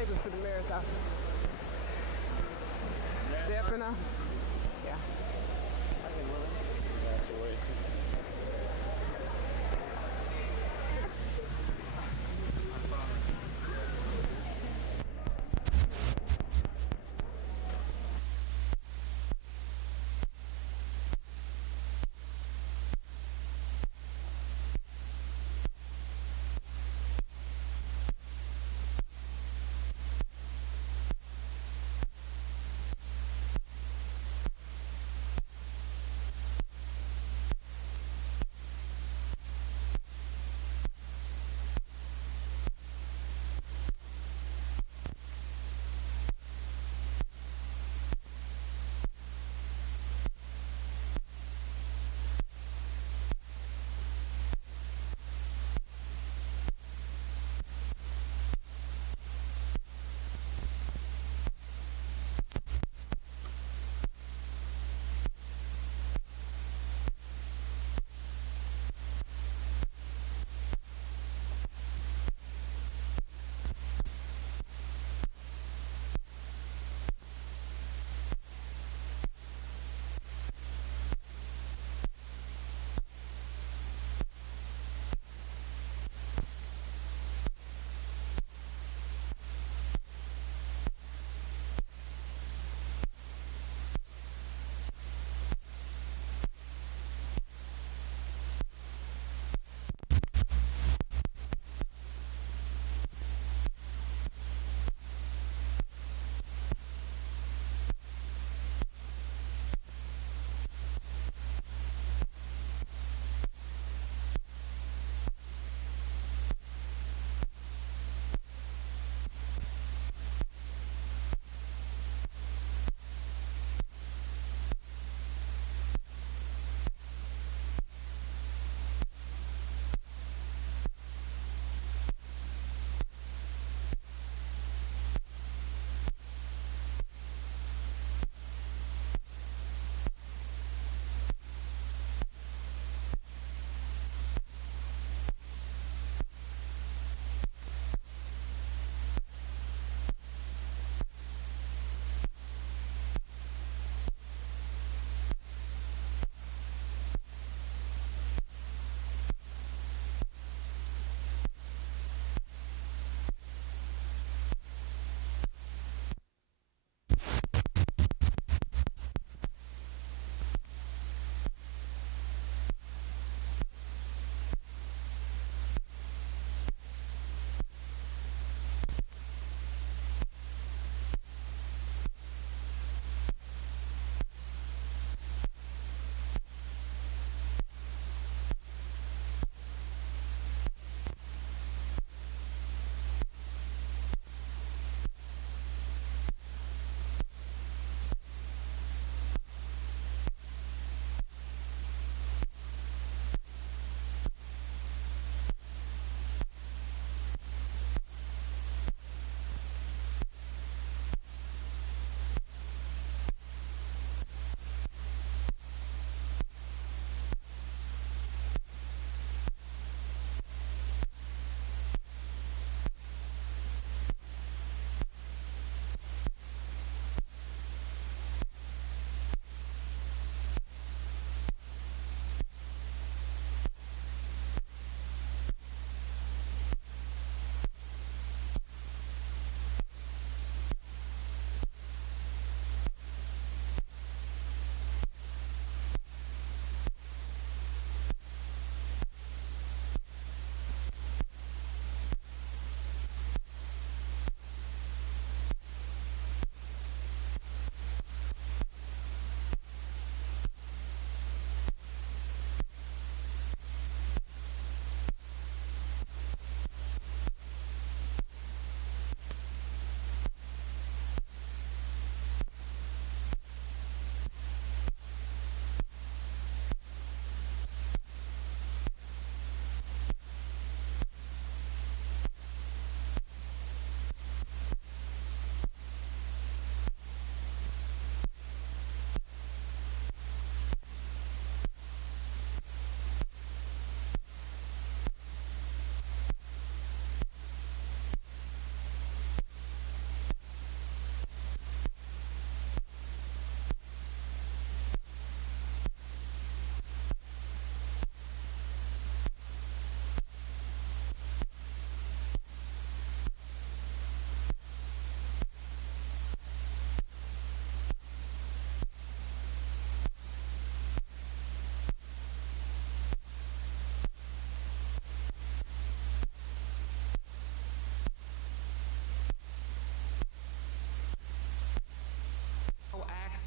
paper for the mayor's office. Stepping on. Yeah. That's away.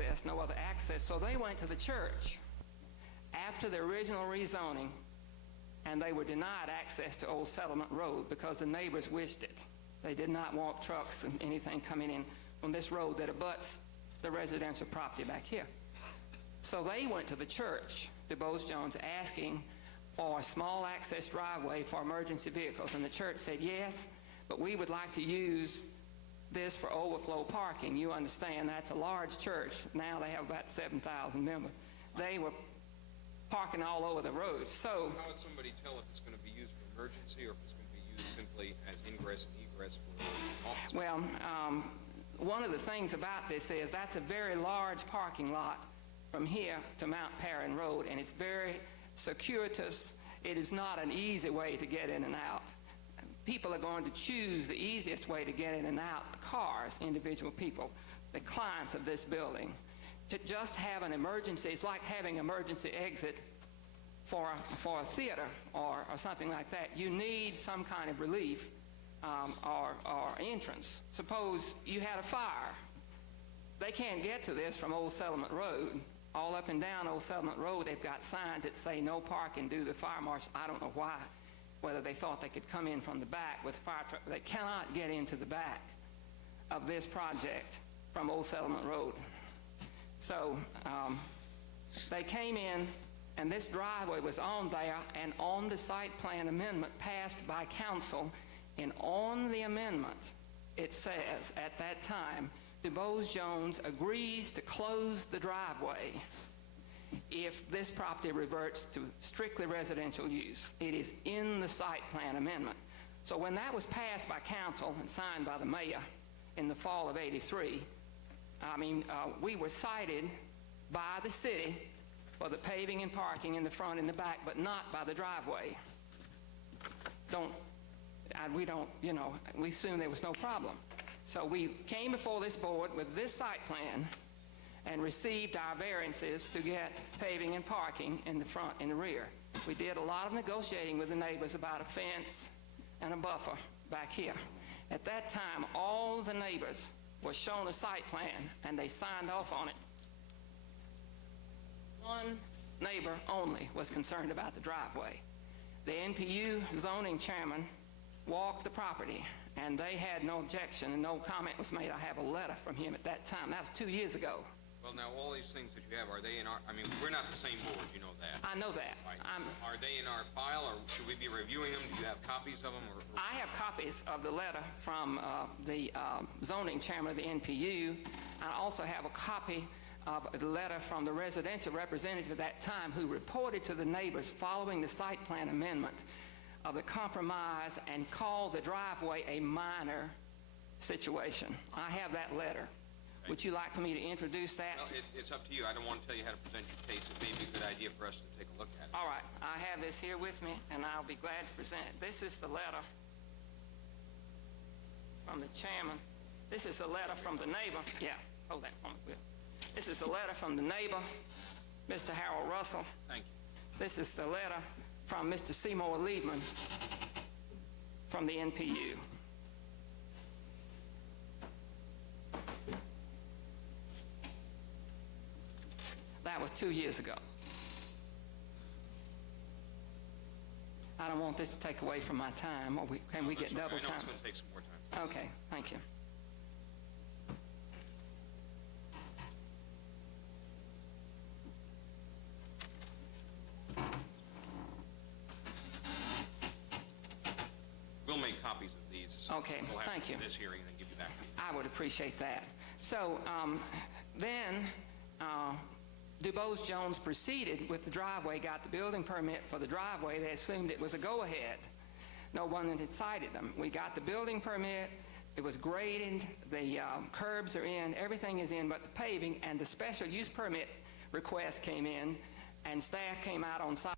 access, no other access, so they went to the church after the original rezoning, and they were denied access to Old Settlement Road because the neighbors wished it. They did not want trucks and anything coming in on this road that abuts the residential property back here. So they went to the church, DuBose Jones, asking for a small access driveway for emergency vehicles, and the church said yes, but we would like to use this for overflow parking. You understand that's a large church. Now they have about 7,000 members. They were parking all over the road. So how would somebody tell if it's going to be used for emergency or if it's going to be used simply as ingress and egress for office? well, one of the things about this is that's a very large parking lot from here to Mount Perrin Road, and it's very circuitous. It is not an easy way to get in and out. People are going to choose the easiest way to get in and out, the cars, individual people, the clients of this building. To just have an emergency, it's like having emergency exit for a theater or something like that. You need some kind of relief or entrance. Suppose you had a fire. They can't get to this from Old Settlement Road. All up and down Old Settlement Road, they've got signs that say no parking due to the fire marshal. I don't know why, whether they thought they could come in from the back with fire truck. They cannot get into the back of this project from Old Settlement Road. So they came in, and this driveway was on there, and on the site plan amendment passed by council, and on the amendment, it says at that time, DuBose Jones agrees to close the driveway if this property reverts to strictly residential use. It is in the site plan amendment. So when that was passed by council and signed by the mayor in the fall of '83, we were cited by the city for the paving and parking in the front and the back, but not by the driveway. We assumed there was no problem. So we came before this board with this site plan and received our variances to get paving and parking in the front and the rear. We did a lot of negotiating with the neighbors about a fence and a buffer back here. At that time, all the neighbors were shown a site plan, and they signed off on it. One neighbor only was concerned about the driveway. The NPU zoning chairman walked the property, and they had no objection, and no comment was made. I have a letter from him at that time. That was 2 years ago. Well, now, all these things that you have, are they in our, we're not the same board, you know that. I know that. Right. Are they in our file, or should we be reviewing them? Do you have copies of them? I have copies of the letter from the zoning chairman of the NPU. I also have a copy of the letter from the residential representative at that time who reported to the neighbors following the site plan amendment of the compromise and called the driveway a minor situation. I have that letter. Okay. Would you like for me to introduce that? Well, it's up to you. I don't want to tell you how to present your case. It may be a good idea for us to take a look at it. All right. I have this here with me, and I'll be glad to present it. This is the letter from the chairman. This is a letter from the neighbor. Yeah, hold that for me, Will. This is a letter from the neighbor, Mr. Harold Russell. Thank you. This is the letter from Mr. Seymour Liebman from the NPU. That was 2 years ago. I don't want this to take away from my time, or can we get double time? I know it's going to take some more time. Okay, thank you. We'll make copies of these. Okay, we'll have thank you. This hearing and then give you back. I would appreciate that. So then DuBose Jones proceeded with the driveway, got the building permit for the driveway. They assumed it was a go-ahead. No one had cited them. We got the building permit. It was graded. The curbs are in. Everything is in but the paving, and the special use permit request came in, and staff came out on site.